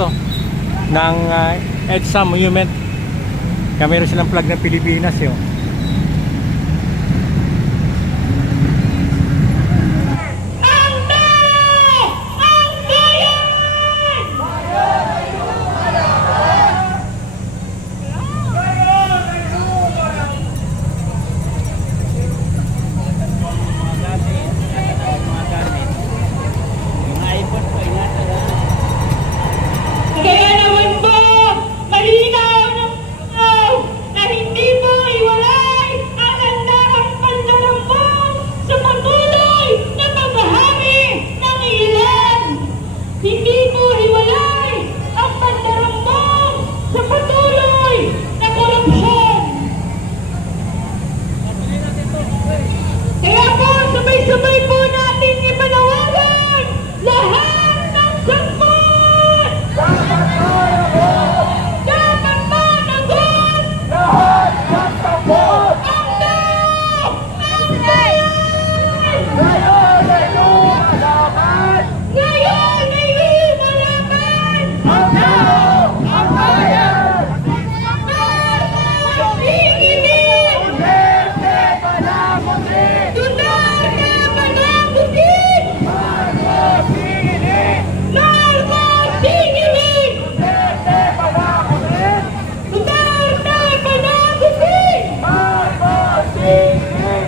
to ng EDSA Monument. Kaya meron silang flag ng Pilipinas yun. Kaya naman po, malinaw ng na hindi po iwalay ang landarang pandarambong sa patuloy na paghahari ng ilan. Hindi po iwalay ang pandarambong sa patuloy na korupsyon. Kaya po, sabay-sabay po natin ipanawagan lahat ng sangkot! Dapat managot! Lahat ng sabot! Ang bayan! Ngayon ay lumalaban! Ngayon ay lumalaban! Ang tao! Ang bayan! Tinginin! Duterte panagutin! Duterte panagutin! Marcos tinginin! Marcos tinginin! Duterte panagutin! Duterte panagutin! Marcos tinginin!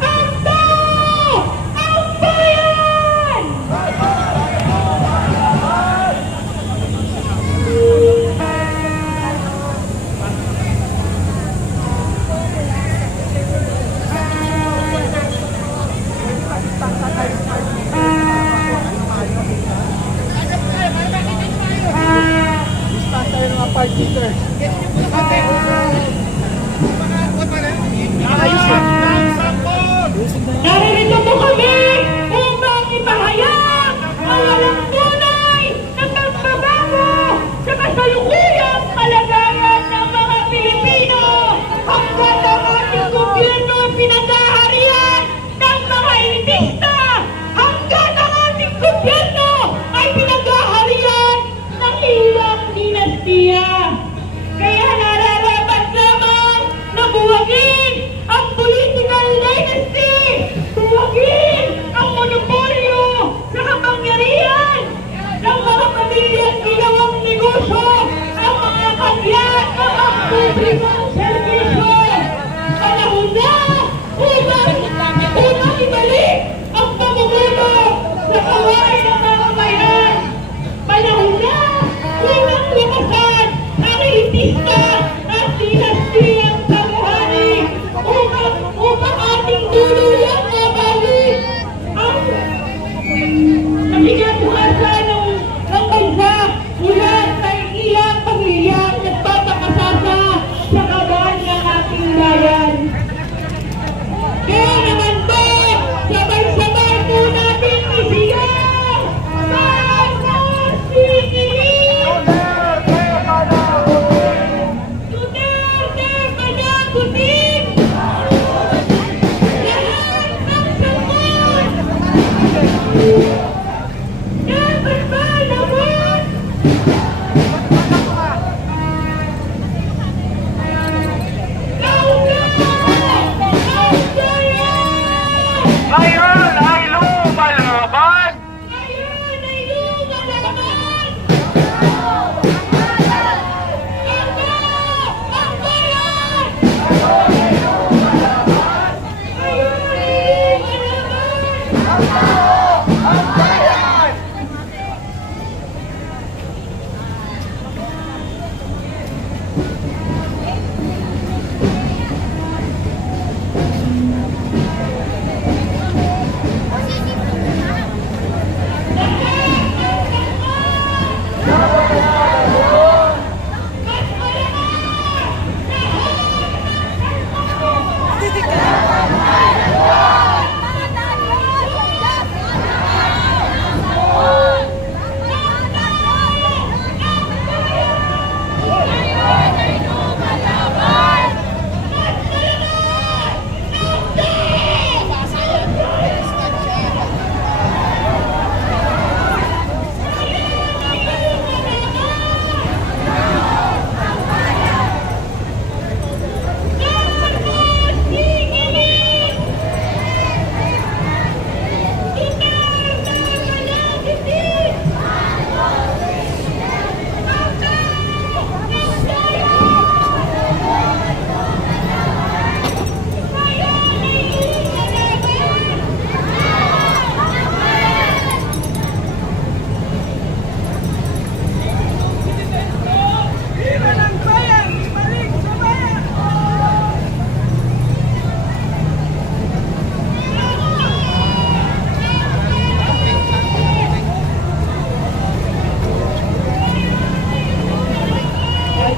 Ang tao! Ang bayan! Naririto po kami upang ipahayag ang walang tunay na pagbabago sa kasalukuyang kalagayan ng mga Pilipino hanggat ang ating gobyerno ay pinagaharian ng mga elitista, hanggat ang ating gobyerno ay pinagaharian ng ilang dinastiya. Kaya nararapat lamang na buwagin ang political dynasty! Buwagin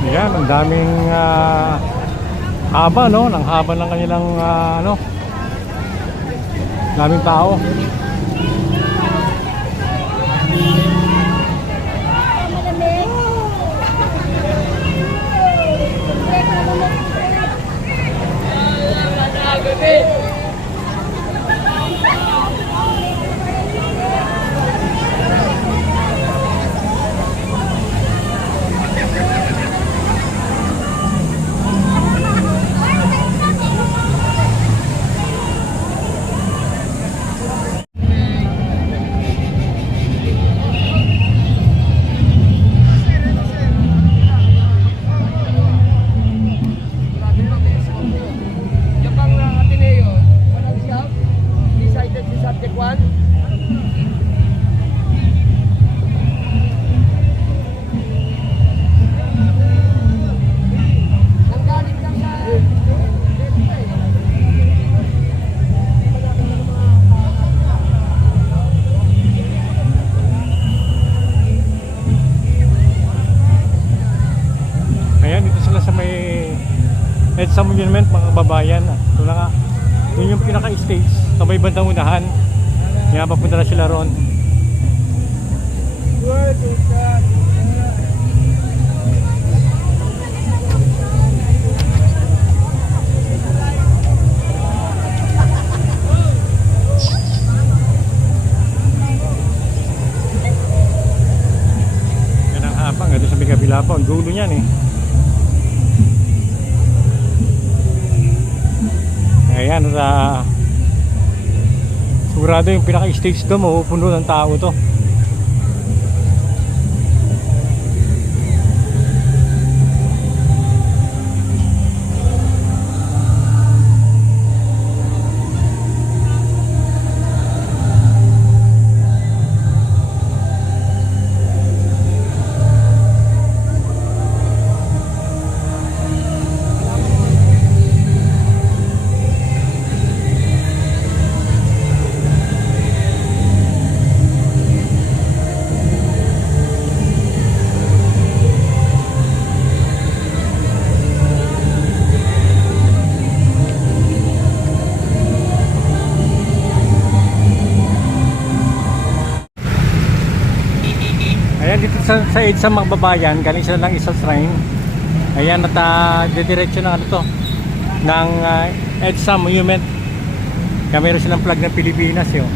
Ayan, ang daming haba, no? Nang haba ng kanilang daming tao. Yung pang Ateneo, walang siya, decided si subject 1. Nanggaling lang sa Ayan, dito sila sa may EDSA Monument, mga kababayan. Ito na nga. Yun yung pinaka-stage sa may bandang unahan. Kaya papunta na sila ron. Yan ang habang. Ito sa may kabila pa. Ang dulo niyan eh. Ayan, sigurado yung pinaka-stage doon, mapupuno ng tao to. Ayan, dito sa EDSA mga babayan, galing sila ng isa shrine. Ayan, at dediretso ng ano to, ng EDSA Monument. Kaya meron silang flag ng Pilipinas, yun.